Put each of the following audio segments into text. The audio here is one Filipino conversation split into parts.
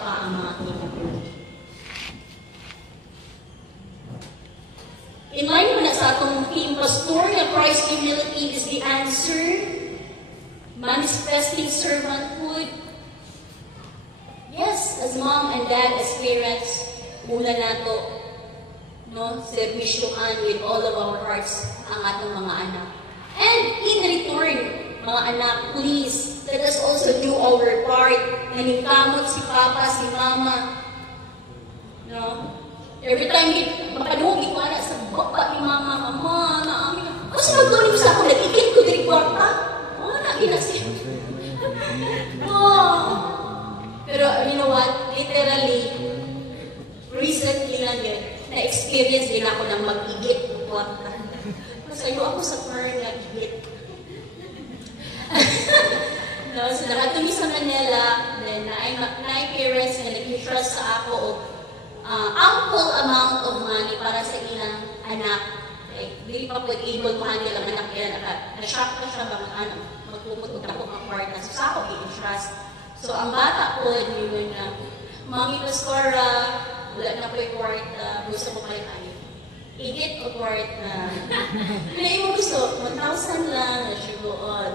pa ang mga kinabuhi. In line mo na sa atong theme, Pastor, na Christ's humility is the answer, manifesting servanthood. Yes, as mom and dad, as parents, una nato, no, servisyohan with all of our hearts ang atong mga anak. And in return, mga anak, please, let us also do our part. Naningkamot si Papa, si Mama. No? Every time makadugi ko anak sa baba ni Mama, Mama, naamin na. Kasi magtuloy mo sa ako, nag-ikit ko din kwarta. Naginasi. Pero you know what? Literally, recently lang yun, na-experience din ako ng mag-igit ng kwarta. Kasi ako sa car nag-igit. No, so nakatumi sa Manila, then na-parents na nag-trust sa ako o ample amount of money para sa ilang anak. Hindi pa po able to handle ang anak nila. Na-shock na siya ba magpuputod ako ang kwarta. So sa ako i-trust. So ang bata po, yun na, Mami Pastora, wala na po yung kwarta, gusto mo kayo kayo. Igit o kwarta. Pinayin mo gusto, 1,000 lang, na siya doon.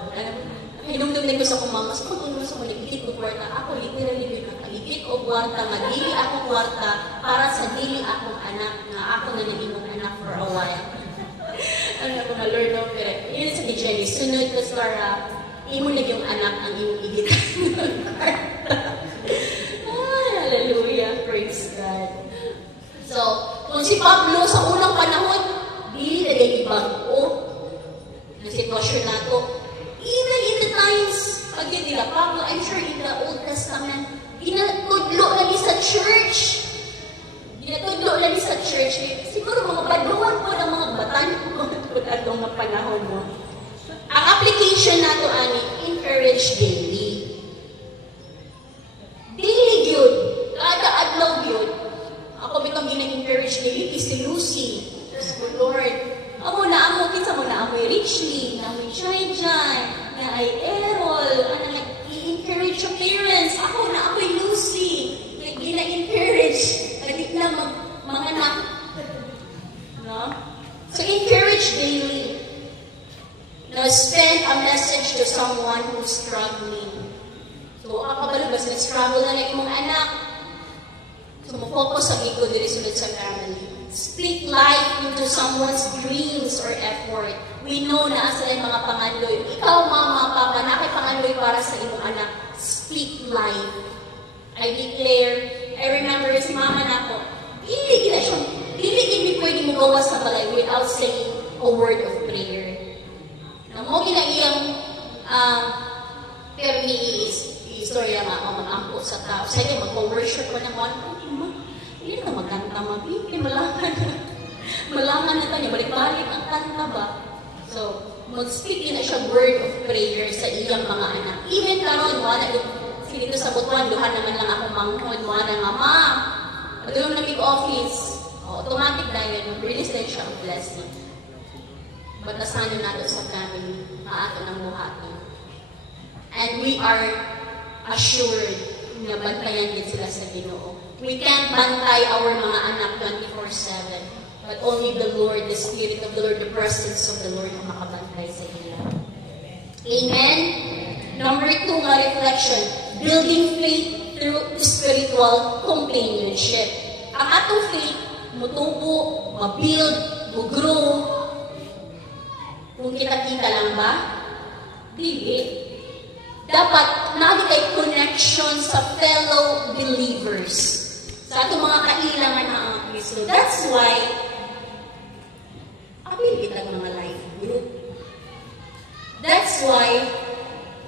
Hinumdum na gusto kong mama, so kung gusto mo nag-igit o kwarta, ako literally nag-igit o kwarta, magdili ako kwarta para sa dili akong anak, na ako na naging anak for a while. Ano ako na Lord of it. Yun sa Jenny, sunod ko Sarah, imo na yung anak ang iyong igit. Hallelujah, praise God. So, kung si Pablo sa unang panahon, dili na yung ibago ng sitwasyon na to. Even in the times, pag yun nila, Pablo, I'm sure in the Old Testament, ginatudlo na sa church. Ginatudlo na sa church. Siguro mga baduan po ng mga batan po atong mga panahon mo. Ang application na to, ani, encourage daily. Daily yun. Kada adlaw yun. Ako bitong ginag-encourage daily, si Lucy. Yes, good Lord. Amo na amo, kinsa mo na amoy Richly, na amoy Chai-Chay, na ay Errol, i-encourage yung parents. Ako na amoy Lucy. Gina-encourage. Nadik na mga anak. No? So, encourage daily. Now, spend a message to someone who's struggling. So, ako ba ba struggle na yung mga anak? So, focus sa ito dito sunod sa family. Speak life into someone's dreams or effort. We know na asa yung mga pangandoy. Ikaw, mama, papa, nakay pangandoy para sa iyong anak. Speak life. I declare, I remember si mama na ako, hindi pwede mo gawa sa balay without saying a word of prayer. Na mo ginagiyang permi istorya nga ako mag-ampo sa tao. Sa iyo, mag-worship ko ng one. Hindi na magkanta mabiti, malangan na tayo, balik-balik ang kanta ba? So, mag-speak na siya word of prayer sa iyang mga anak. Even karon wala dito sa Butuan, duha naman lang ako manghod, wala nga, Ma'am, doon na office. Automatic dahil mag-release din siya ang blessing. Batasanin natin sa family, maato ng buhatin. And we are assured na bantayan din sila sa Ginoo. We can't bantay our mga anak 24/7, but only the Lord, the Spirit of the Lord, the presence of the Lord ang makabantay sa ila. Amen? Number 2 nga reflection, building faith through spiritual companionship. Ang atong faith, mutubo, mabuild, mag-grow. Kung kita-kita lang ba? Dili. Dapat nakikay connection sa fellow believers. Sa atong mga kailangan ng mga Kristo. That's why, apil kita ng mga life group. That's why,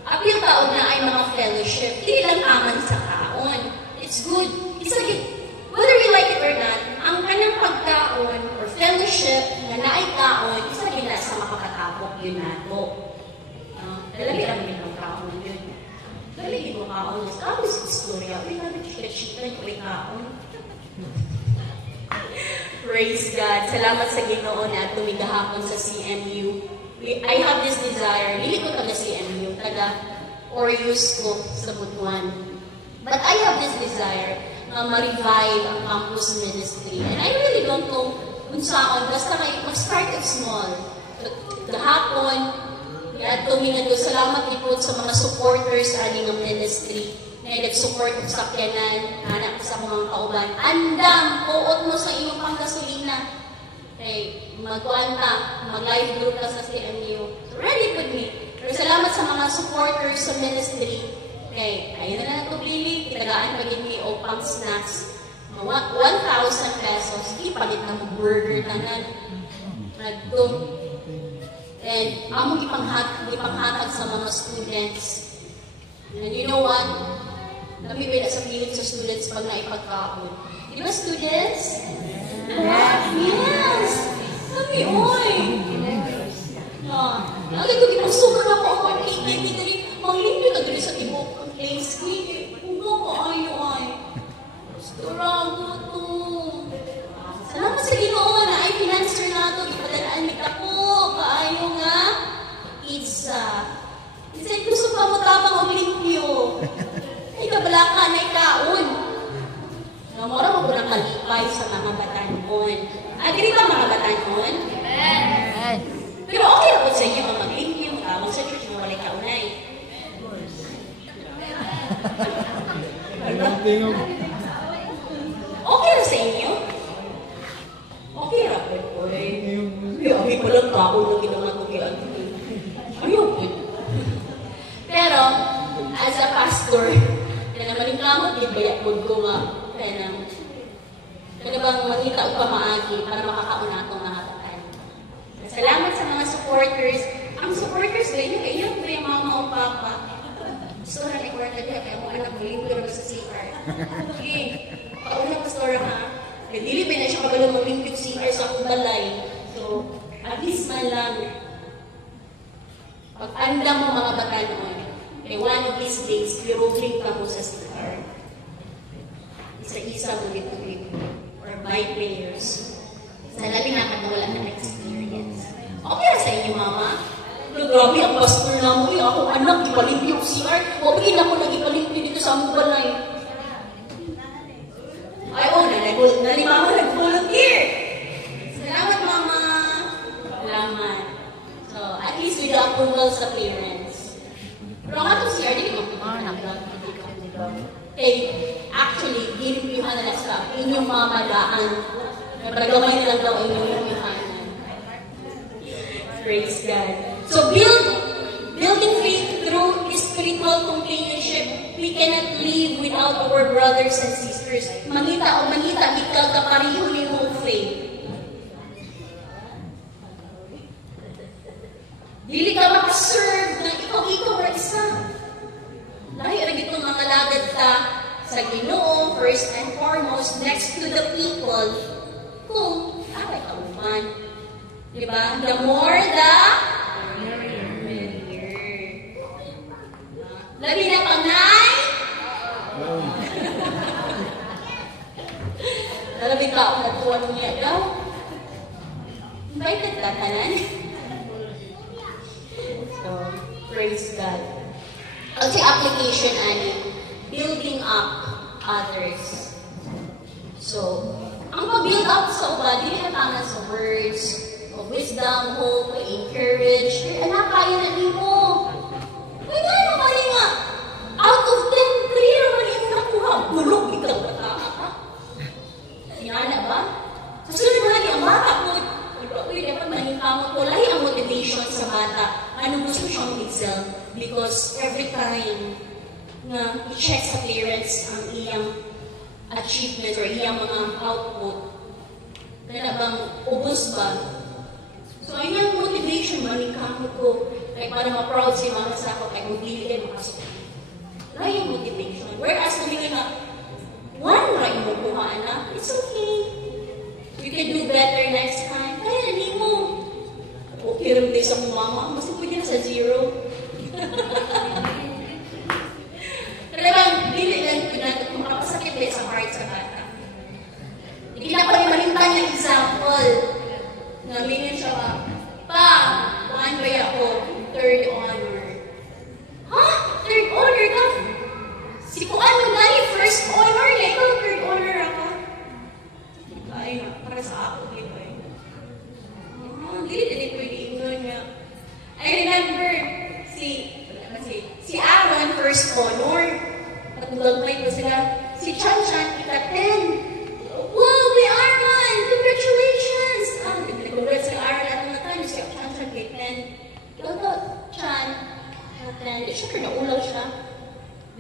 apil taon na ay mga fellowship. Hindi lang aman sa kaon. It's good. It's like, whether we like it or not, ang kanyang pagkaon or fellowship na naay kaon, isa nila sa makakatapok yun nato. Dalabi lang yung kaon yun. Dalabi yung kaon. Tapos istorya. Uy, nabit-chika-chika yung kaon. Praise God. Salamat sa Ginoo na tumigahapon sa CMU. I have this desire. Hindi ko taga CMU. Taga Orius ko sa Butuan. But I have this desire na ma-revive ang campus ministry. And I really don't know kung saan, basta mag-start of small. Gahapon, tumingan ko, salamat po sa mga supporters aling ng ministry na nag-support ko sa sakyanan, anak sa mga kauban. Andam, puot mo sa iyong panggasolina. Okay, mag-kuanta, mag-live group ka sa CMU. So, ready with me. Pero salamat sa mga supporters sa ministry. Okay, ayun na ito, Lili. Kitagaan pagin me o pang snacks. 1,000 pesos. Ipalit ng burger tanan. Nagdo. And among ipanghatag sa mga students. And you know what? Namipila sa pilit sa students pag naipagkaon. Di ba, students? Yes! Sabi, oy! Lagi ko ginasukan ako ang marketing dito rin. Manglimpyo na dito sa tibok ang place. Kung mo kaayo ay. Storado to. Salamat sa Ginoo na ay financer na ito. Ipadadaan ni ako. Kaayo nga. Isa. Isa gusto pa mo tabang ang limpyo. Ay kabalaka na ikaon. Namora mo ko ng kalipay sa mga batanon. Agree ba mga batanon? Amen. Pero okay ako sa inyo mga maglimpyo. Tawag sa church na walay kaunay. Okay na sa inyo? Okay na po. Ay, palang tao na ginawa ko kaya. Ayoko. Pero, as a pastor, na naman yung kamot, ibayakod ko nga. Kaya bang makita o pamaagi para makakauna akong nakakatan. Salamat sa mga supporters. Ang supporters ba yun? Iyon ba yung mama o papa? Gusto na na-quarter ka kaya mo anak mo limpyo na sa CR. Okay. Pauna pastora ha. Dili ba na siya kabalo mo limpyo CR sa akong balay. So, at least man lang pag-anda mo mga batanon, one of these days, i-rolling ka mo sa CR. Isa-isa mo dito or by prayers. Sa labi na wala na experience. Okay na sa inyo, mama? Pero grabe, ang pastor na mo, ako anak, ipalimpyo ko CR. Huwag ako nag-ipalimpyo dito sa among balay. Ay, mama nag-volunteer. Salamat, mama. Salamat. So, at least with the approval sa parents. Pero nga itong CR, di ko actually, gilimpyuhan na sa inyong mga magaan. Nabragamay na lang daw inyong gilimpyuhanan. Praise God. So, building faith through spiritual companionship, we cannot live without our brothers and sisters. Mangita, ikaw kapariho ni mong faith. Dili ka makaserve na ikaw na isa. Dahil itong mga lagad ka sa Ginoo, first and foremost, next to the people, kung away ka uman. Diba? The more the merrier. Labi na panay. Labi ka ako natuwan niya daw. Invited ka tanan. So, praise God. Okay, application, Annie. Building up others. So, ang pag-build up sa uba, hindi na tangan sa words, of wisdom, hope, encourage. Anak, kaya na din mo. Ay, gano'n kaya nga. Out of 10, 3 naman yung nakuha. Bulog, ikaw bata ka. Yan na ba? Kasunod mo lagi ang bata ko. Uy, dapat maningkamot ko. Lahi ang motivation sa bata. Ano gusto siyang excel? Because every time na i-check sa parents ang iyang achievements or iyang mga output, kaya bang ubos ba? So, ayun yung motivation, maningkamot ko. Kaya para ma-proud siya mga sa ako, kaya kung dili kayo makasok. Lahi yung motivation. Whereas, kung hindi nga, one right mo kuha na, it's okay. You can do better next time. Kaya, hindi mo. Okay rin tayo sa mama. Basta pwede na sa 0. Talagang, dili lang kung makapasakit din sa heart sa bata. Hindi na ko rin malimpan yung example. Namingan siya ba? Pa, kuhaan ba ako? 3rd honor. Ha? 3rd honor ka? Si kuhaan mo na Si Chan Chan, ika-10. Wow, we are man! Congratulations! Congrats sa Aaron at mga tayo. Si Chan Chan kay 10. Ito, Chan, 10. Siyempre, naulaw siya.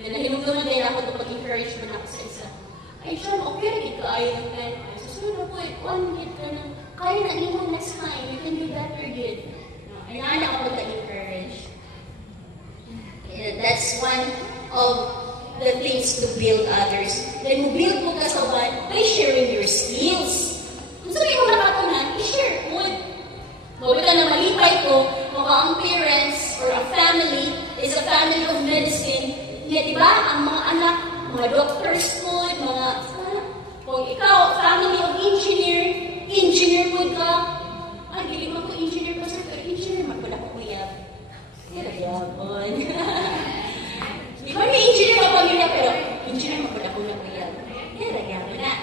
Nahinugdaman din ako ito pag-encourage mo na ako sa isa. Ay, Chan, okay, hindi ka ayaw ng 10. Ay, susunod na po, one hit ka na. Kaya na imo next time. You can do better, good. Ayan ako pag-encourage. That's one of the things to build others. Then, build mo ka sa one by sharing your skills. Kung sabi mo nakatunan, i-share mo. Mawag ka na malipay ko, maka ang parents or a family is a family of medicine. Nga, diba, ang mga anak, mga doctors mo, mga, kung ikaw, family of engineer mo ka, ay, hindi mo ko engineer pa sir, pero engineer, magpala ko kuya. Kaya yabon. Di ba may engineer ang pamilya, pero engineer magpala ko na kuya. Kaya yabon na.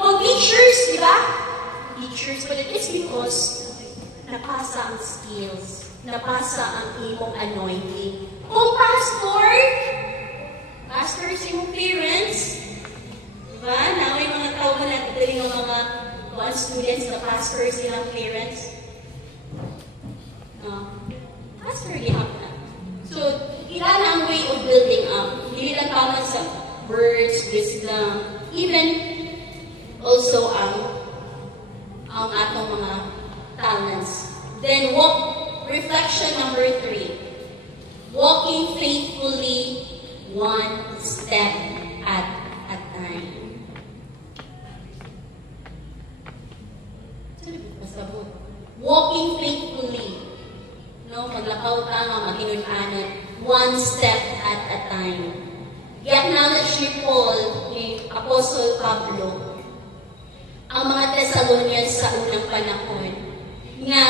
Kung teachers, di ba? Teachers, but it's because napasa ang skills, napasa ang imong anointing. Kung pastors imong parents, di ba? Na may mga tao na nagdali ng mga one students na pastors ilang parents. Pastor, gihap na. So, ilan ang way of building up. Hindi lang tama sa words, wisdom, even also ang atong mga talents. Then, reflection number 3. Walking faithfully one step at a time. Walking faithfully. No, maglakaw ka nga, maghinunanan. One step at a time. I-acknowledge ni Paul, ni Apostle Pablo, ang mga Thessalonians sa unang panahon, nga,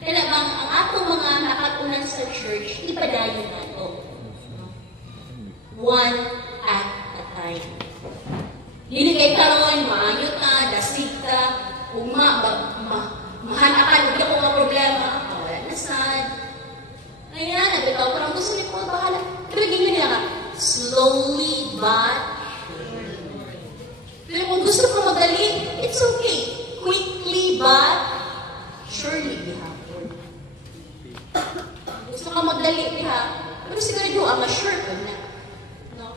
kalabang ang atong mga nakakunan sa church, ipadayon na ito. One at a time. Dili kay karon, maayot na, dasig ka, mahanakan, hindi ako mga problema. Wala na sad. Ayan, nabitaw, parang gusto niyo po bahala. Pero ganyan nila nga, slowly but surely. Pero kung gusto ko madali, it's okay. Quickly but surely gihapon. Gusto ka madali, ha? Pero siguro ang sure ko na. No?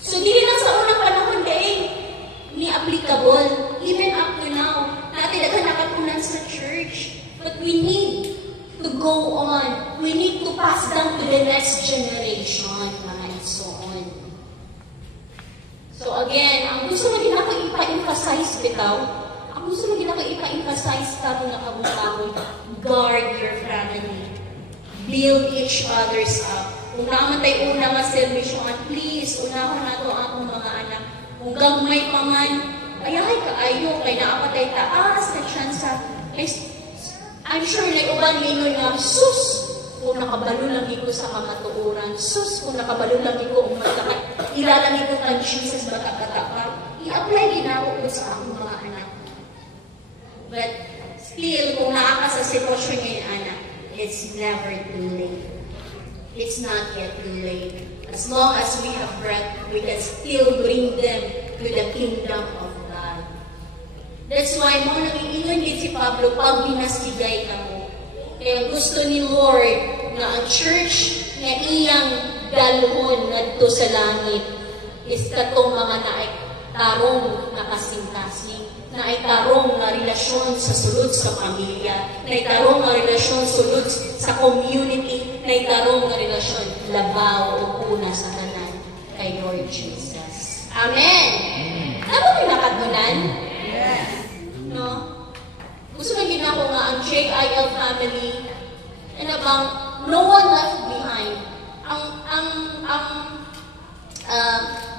So, hindi lang sa unang panahon, ni applicable, even up to now. Natin nakatunan sa church. But we need to go on. We need to pass down to the next generation, mga so on. So again, ang gusto mo din ako ipa-emphasize bitaw, ang gusto mo din ako ipa-emphasize karong nakabutawon, guard your family. Build each others up. Kung naman tayo una nga servisyon, please, unahon na ito ang mga anak. Kung gamay pa man, ayahay ka ayo, kay naapatay taas, na chance. I'm sure na uban ninyo nga, sus, kung nakabalo lang iko sa kamatuuran, sus, kung nakabalo lang iko, ilalang iko kang Jesus makakatapag, i-apply ginawa ko sa akong mga anak. But still, kung naaka sa sitwasyon ngayon, anak, it's never too late. It's not yet too late. As long as we have breath, we can still bring them to the kingdom of God. That's why mo nangingingon din si Pablo pag binasigay ka mo. Kaya gusto ni Lord na ang church na iyang dalhon ngadto sa langit is katong mga tarong na kasing-kasing, na ay tarong na relasyon sa sulod sa pamilya, na ay tarong na relasyon sulod sa community, na ay tarong na relasyon labaw o una sa kanan kay Lord Jesus. Amen! Ano mo nakatunan? Yes. No? Gusto na ginako nga ang JIL family, ano bang, no one left behind.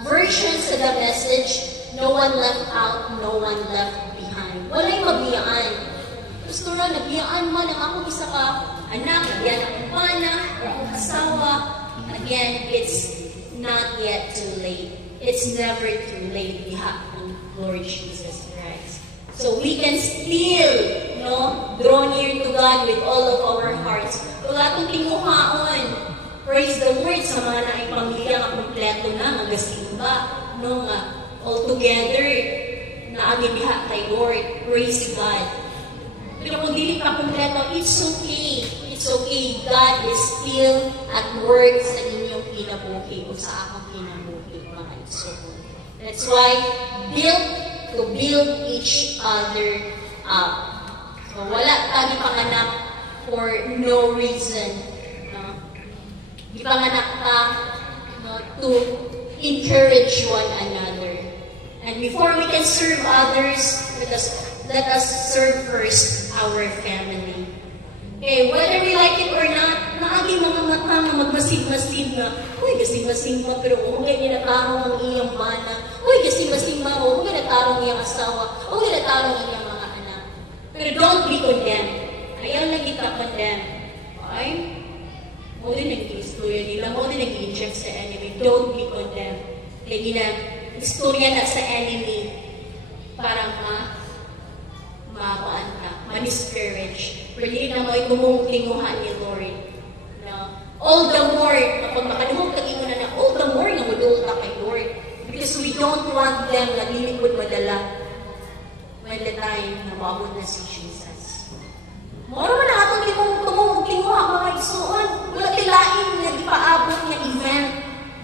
Version sa the message, no one left out, no one left behind. Wala'y mabiyaan. Gusto na, nabiyaan man ang akong isa ka anak, nabiyaan akong pana, or akong asawa. Again, it's not yet too late. It's never too late. We have Lord Jesus Christ. So we can still, draw near to God with all of our hearts. Kung atong tinguhaon, praise the Lord sa sa mga naing pamilya nga kompleto na, magasimba, no, nga all together, naagin diha kay Lord, praise God. Pero kung dili ka kompleto, it's okay. It's okay. God is still at work sa inyong kinabuhi o sa akong kinabuhi, mga igsoon. That's why, to build each other up. So, wala tayo panganak for no reason. No? Di panganak ka, no, to encourage one another. And before we can serve others, let us serve first our family. Okay, whether we like it or not, naaging mga mata na magmasid-masid na, uy, gasid-masid pa, pero huwag niya natarong ang iyong mana. Uy, gasid-masid pa, huwag niya natarong iyong asawa. Huwag niya natarong iyong mga anak. Pero don't be condemned. Ayaw lang kita condemn. Okay? Mo din nag-istorya nila, mo din nag-inject sa enemy. Don't be condemned. Kaya istorya na sa enemy para mapaan ka, ma-discourage. Pero hindi na mo itumungtinguhan ni Lord. No? All the more, kapag makaduhog ka mo na all the more na mudul ka kay Lord. Because we don't want them na lilikod madala when the time na maabot na si Jesus. Moro man na atong tumungtinguha mga isuon. Wala tilain na di paabot na event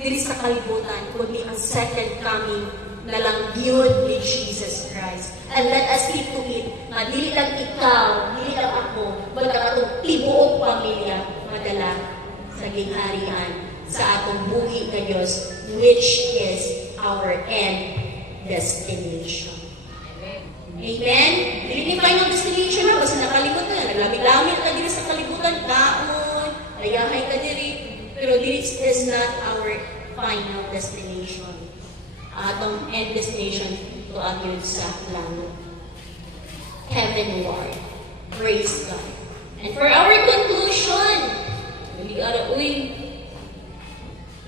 diri sa kalibutan, kundi ang second coming na lang yun ni Jesus Christ. And let us see to it na dili lang ikaw, dili lang ako, baga atong tibuok pamilya madala sa ginharian sa atong buhi ka Diyos, which is our end destination. Amen? Dili ni final destination na, basta nakalimot na, naglamit-lamit ka diri sa kalibutan, kaon, ayahay ka diri, pero this is not our final destination. Atong end destination to agyod sa langit. Heaven, Lord. Praise God. And for our conclusion,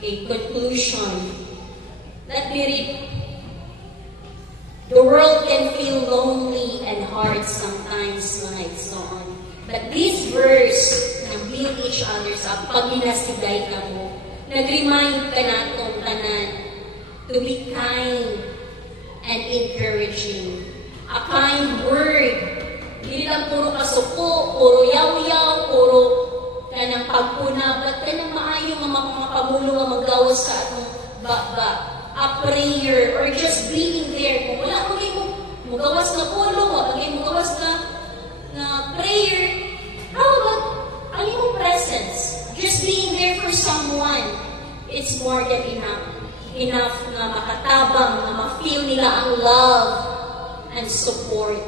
a conclusion, let me read. The world can feel lonely and hard sometimes, mga igsoon. But this verse, na build each other sa paginasigay ka mo, nag-remind ka na itong tanan to be kind and encouraging. A kind word. Hindi lang puro kasuko, puro yaw-yaw, puro kanang pagpuna, but kanang maayo mga pamulo nga magawas sa atong baba. A prayer, or just being there. Kung wala kung mo magawas na pulo, wala kung magawas na prayer, how about ang iyong presence? Just being there for someone, it's more than enough. Enough na makatabang, na ma-feel nila ang love and support.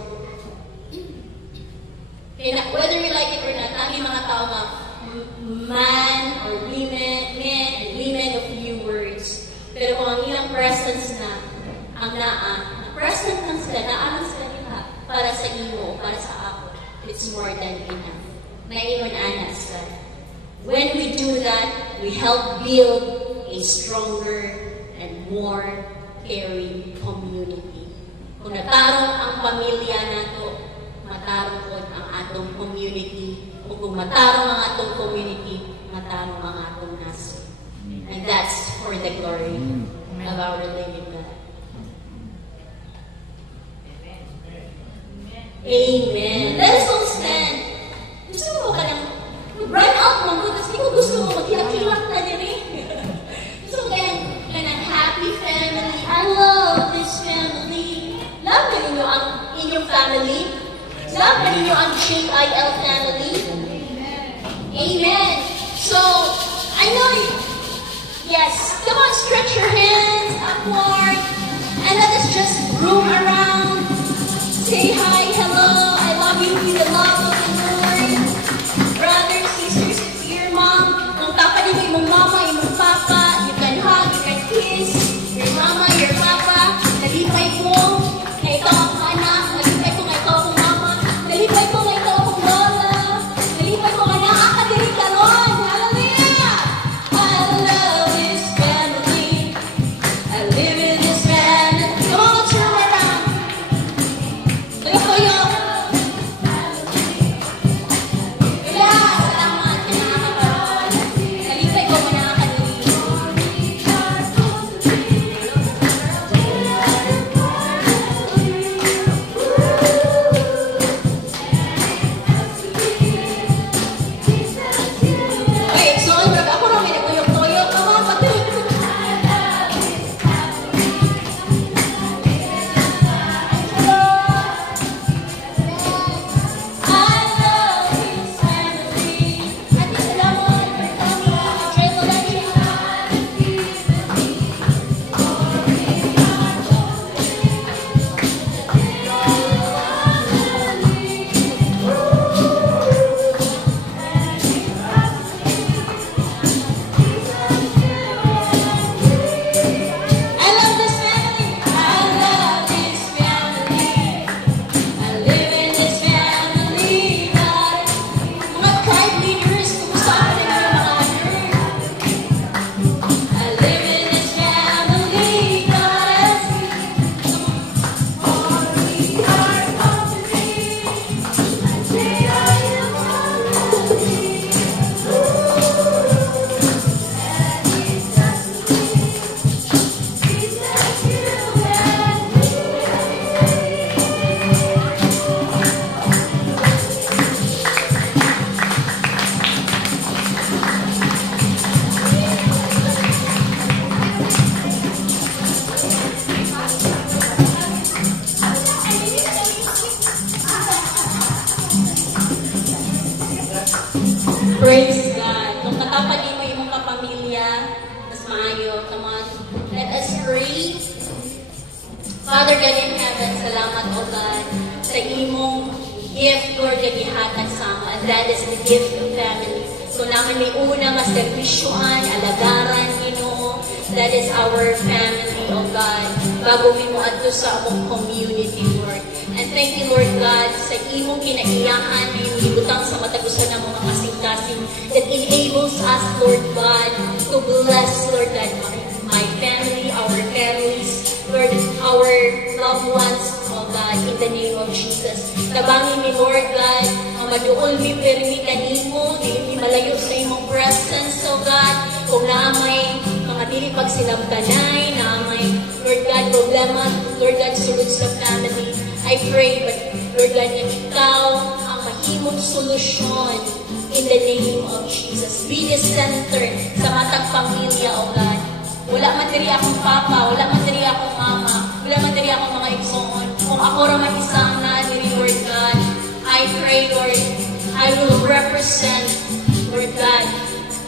And whether we like it or not, ang mga tao nga, man or women, men and women of few words. Pero kung ang ilang presence na, ang present lang sila, naan sila nila para sa imo, para sa ako, it's more than enough. Naiwan anas ka. When we do that, we help build a stronger and more caring community. Kung natarong ang pamilya nato, matarong po ang atong community. O kung matarong ang atong community, matarong ang atong naso. And that's for the glory of our living God. Amen. Let us all stand. Gusto mo ka lang, run out mo, kasi di ko gusto mo magkilak-kilak na din eh. Gusto mo ganang happy family. I love this family. Love na ninyo ang inyong family. Love na ninyo ang JIL family. Amen. So, I know you. Yes, come on, stretch your hands upward. And let us just roam around. Say hi, hello, I love you with the love of the Lord. Brothers, sisters, it's your mom. Kung tapan niyo imong mama, imong papa, you can hug, you can kiss your mama, your papa. Nalipay ko na ikaw ang anak. Nalipay ko na ikaw ang mama. Nalipay ko na ikaw ang lola. Nalipay ko na nakakadirig ka ron. Hallelujah! I love this family. I live in this family. Come on, let's turn around. Look at maayo. Come on. Let us pray. Father God in heaven, salamat o God sa imong gift, Lord, na gihatag sa amo. And that is the gift of family. So naman may una nga servisyoan, alagaran, Ginoo. That is our family, O God. Bago mo adto sa among community, Lord. And thank you, Lord God, sa imong kinaiyahan na yung libutang sa matagusan ng mga kasing-kasing that enables us, Lord God, to bless, Lord God, my family, our families, Lord, our loved ones, oh God, in the name of Jesus. Tabangin mi, Lord God, ang maduol mi permi kanimo, di malayo sa imong presence, oh God, kung naamay mga dili pagsilabtanay, naamay, Lord God, problema, Lord God, sulod sa family. I pray, but Lord God, na ikaw ang mahimong solusyon in the name of Jesus. Be the center sa matag pamilya, oh God. Wala man diri akong papa, wala man diri akong mama, wala man diri akong mga igsoon. Kung ako ra man isang na diri, Lord God, I pray, Lord, I will represent, Lord God,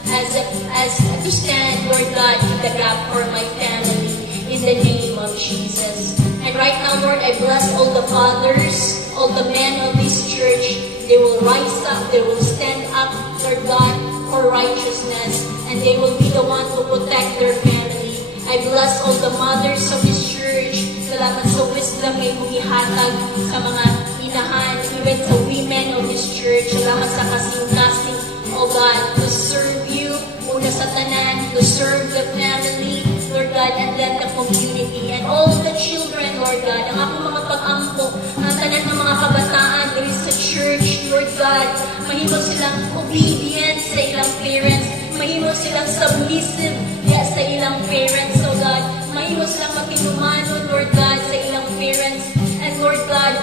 as to stand, Lord God, in the gap for my family, in the name of Jesus. And right now, Lord, I bless all the fathers, all the men of this church. They will rise up, they will stand up, Lord God, for righteousness, and they will be the one to protect their family. I bless all the mothers of this church. Salamat sa wisdom na imong ihatag sa mga inahan, even sa women of this church. Salamat sa kasing-kasing, oh God, to serve you, una sa tanan, to serve the family, Lord God, and then the community, and all the children, Lord God, ang akong mga pag-ampo, ang tanan ng mga kabataan, diri sa church, Lord God, mahimo silang obedient sa ilang parents, mahimo silang submissive sa ilang parents, oh God, mahimo silang makinumanon, Lord God, sa ilang parents, and Lord God,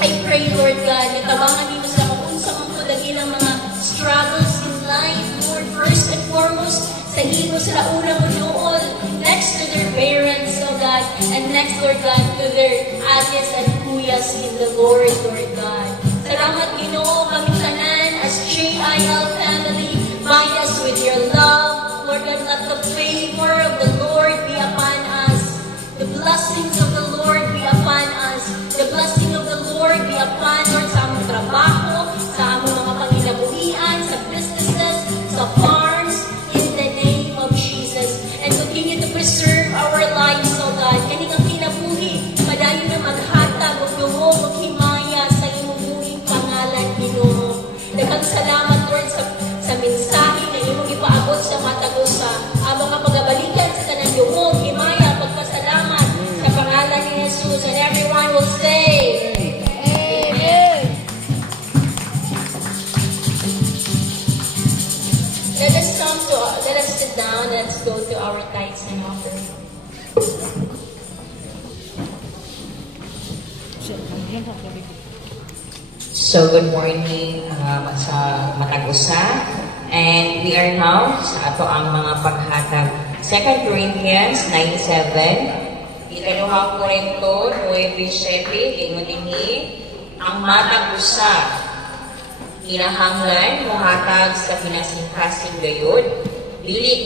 I pray, Lord God, na tabangan nimo sila kung unsa man po dagilang mga struggles in life, Lord, first and foremost, sa imo sila unang unuol, next to their parents, oh God, and next, Lord God, to their ates and kuyas in the Lord, Lord God. Salamat, Ginoo, kami tanan as JIL family, bind us with your love, Lord God, let the favor of the Lord be upon us, the blessings of the Lord be upon us, the blessing of the Lord be upon, Lord, sa among trabaho, sa among mga panginabuhian, sa businesses, sa farms, in the name of Jesus, and continue to preserve our lives, oh God, kaning ang kinabuhi, madayon na maghatag, magdumo, maghimaya sa imong buhing pangalan, Ginoo. Daghang salamat, Lord, sa mensahe na imong ipaabot sa matagusa, among kapagabalikan sa kanang dumo, himaya, pagpasalamat sa pangalan ni Jesus, and everyone will say, Amen. Let us sit down. Let's go to our tithes and offering. So good morning sa Matag-Usa, and we are now sa ato ang mga paghatag. 2 Corinthians 9:7. Ikaduhang Korinto 9:7, ingon dinhi ang Matag-Usa kinahanglan mohatag sa pinasingkasing gayud dili